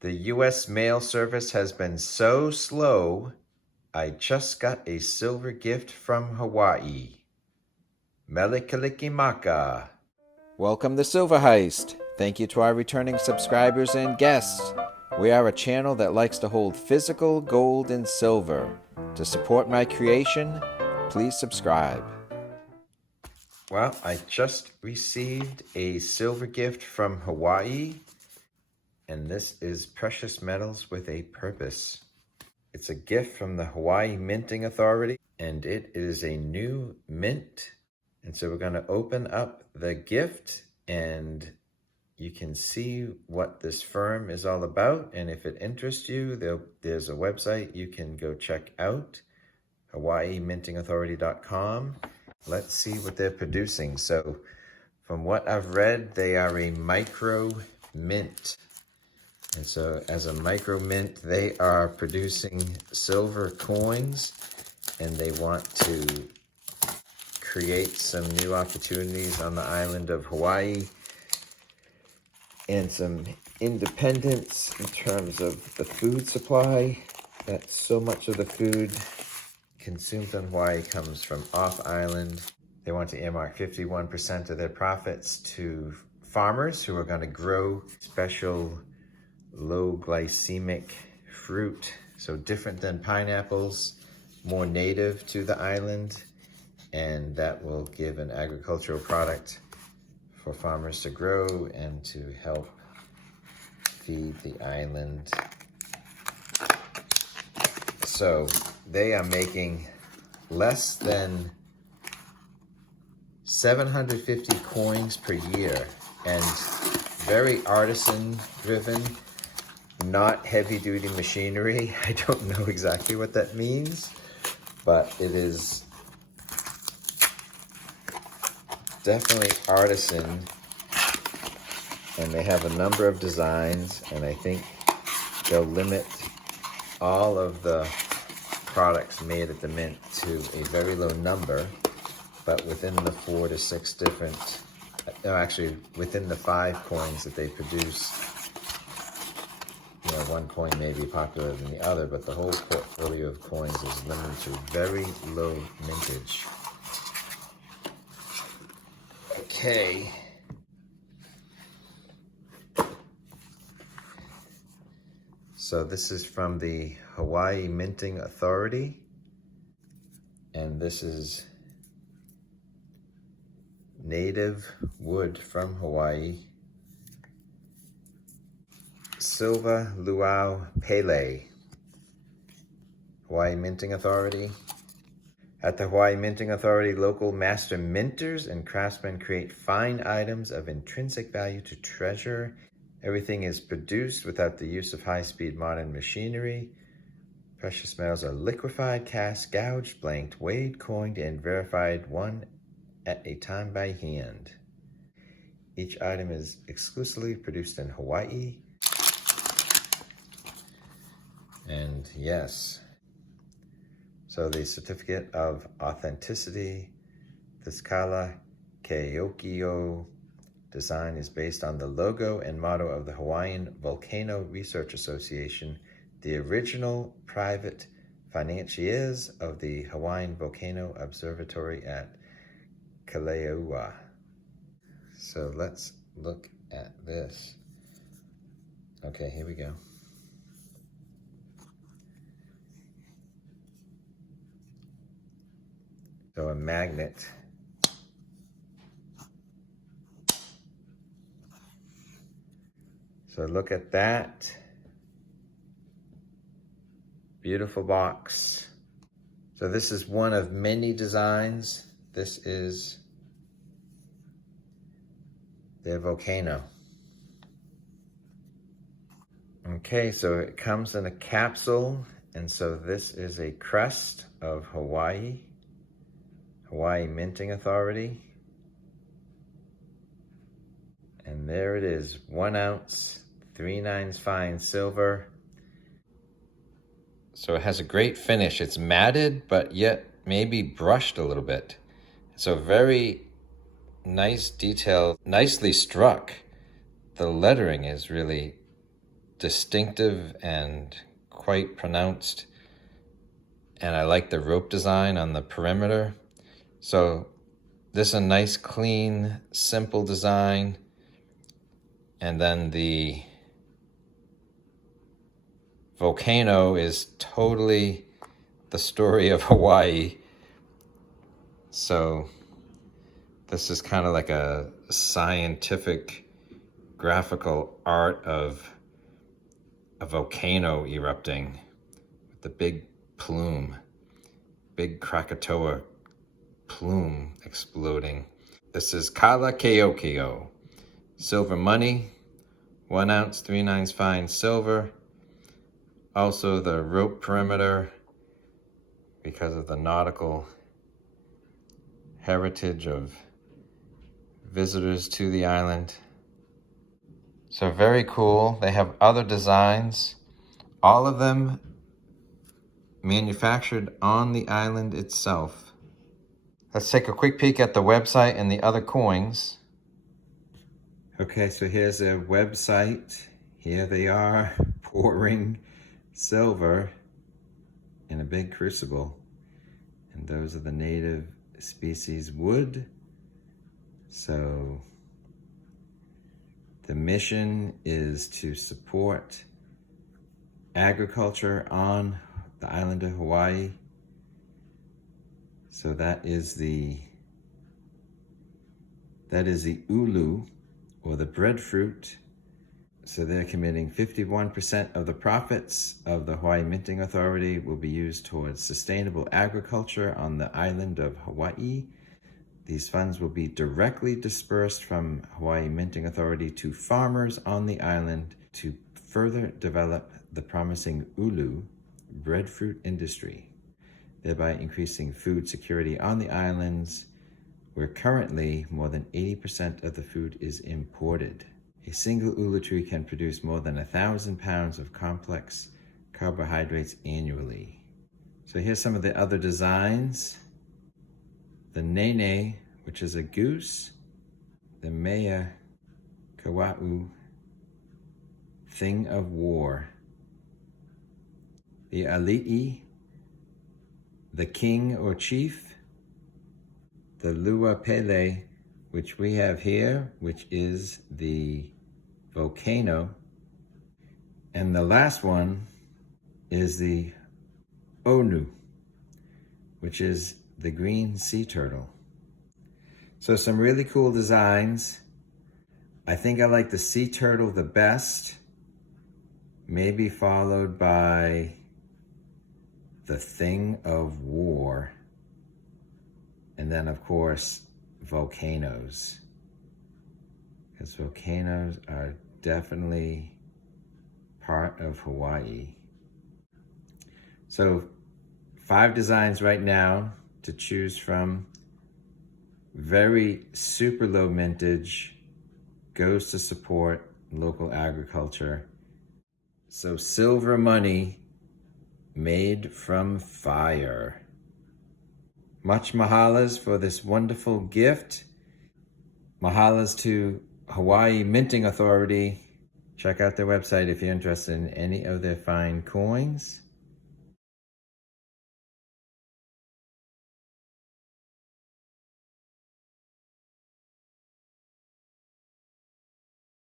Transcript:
The U.S. mail service has been so slow, I just got a silver gift from Hawaii. Melikalikimaka. Welcome to Silver Heist. Thank you to our returning subscribers and guests. We are a channel that likes to hold physical gold and silver. To support my creation, please subscribe. Well, I just received a silver gift from Hawaii, and this is Precious Metals with a Purpose. It's a gift from the Hawaii Minting Authority, and it is a new mint. And so we're going to open up the gift, and you can see what this firm is all about. And if it interests you, there's a website you can go check out, hawaiimintingauthority.com. Let's see what they're producing. So from what I've read, they are a micro mint. And so as a micro mint, they are producing silver coins, and they want to create some new opportunities on the island of Hawaii and some independence in terms of the food supply. That so much of the food consumed on Hawaii comes from off-island. They want to earmark 51% of their profits to farmers who are going to grow special low glycemic fruit, so different than pineapples, more native to the island, and that will give an agricultural product for farmers to grow and to help feed the island. So they are making less than 750 coins per year, and very artisan driven, not heavy duty machinery. I don't know exactly what that means, but it is definitely artisan, and they have a number of designs, and I think they'll limit all of the products made at the mint to a very low number, but within the 4 to 6 different, no, actually within the 5 coins that they produce. You know, one coin may be popular than the other, but the whole portfolio of coins is limited to very low mintage. Okay. So this is from the Hawaii Minting Authority, and this is native wood from Hawaii. Silva Luau Pele, Hawaii Minting Authority. At the Hawaii Minting Authority, local master minters and craftsmen create fine items of intrinsic value to treasure. Everything is produced without the use of high-speed modern machinery. Precious metals are liquefied, cast, gouged, blanked, weighed, coined, and verified one at a time by hand. Each item is exclusively produced in Hawaii. And yes, so the certificate of authenticity, this Kala Keokio design is based on the logo and motto of the Hawaiian Volcano Research Association, the original private financiers of the Hawaiian Volcano Observatory at Kaleua. So let's look at this. Okay, here we go. So a magnet. So look at that. Beautiful box. So this is one of many designs. This is their Volcano. Okay, so it comes in a capsule, and so this is a crest of Hawaii Minting Authority. And there it is, 1 ounce, 3/9 fine silver. So it has a great finish. It's matted, but yet maybe brushed a little bit. So very nice detail, nicely struck. The lettering is really distinctive and quite pronounced. And I like the rope design on the perimeter. So this is a nice, clean, simple design. And then the Volcano is totally the story of Hawaii. So this is kind of like a scientific graphical art of a volcano erupting with the big plume, big Krakatoa plume exploding. This is Kala Keokeo, silver money, 1 ounce, 3/9 fine silver. Also the rope perimeter, because of the nautical heritage of visitors to the island. So very cool. They have other designs, all of them manufactured on the island itself. Let's take a quick peek at the website and the other coins. Okay, so here's their website. Here they are pouring silver in a big crucible. And those are the native species wood. So the mission is to support agriculture on the island of Hawaii. So that is the ulu, or the breadfruit. So they're committing 51% of the profits of the Hawaii Minting Authority will be used towards sustainable agriculture on the island of Hawaii. These funds will be directly dispersed from Hawaii Minting Authority to farmers on the island to further develop the promising ulu breadfruit industry, thereby increasing food security on the islands, where currently more than 80% of the food is imported. A single ulu tree can produce more than 1,000 pounds of complex carbohydrates annually. So here's some of the other designs. The nene, which is a goose. The mea kawa'u, thing of war. The ali'i, the king or chief. The lua pele, which we have here, which is the volcano. And the last one is the onu, which is the green sea turtle. So some really cool designs. I think I like the sea turtle the best, maybe followed by the thing of war. And then of course, volcanoes. Because volcanoes are definitely part of Hawaii. So 5 designs right now to choose from. Very super low mintage, goes to support local agriculture. So silver money made from fire. Much mahalas for this wonderful gift. Mahalas to Hawaii Minting Authority. Check out their website if you're interested in any of their fine coins.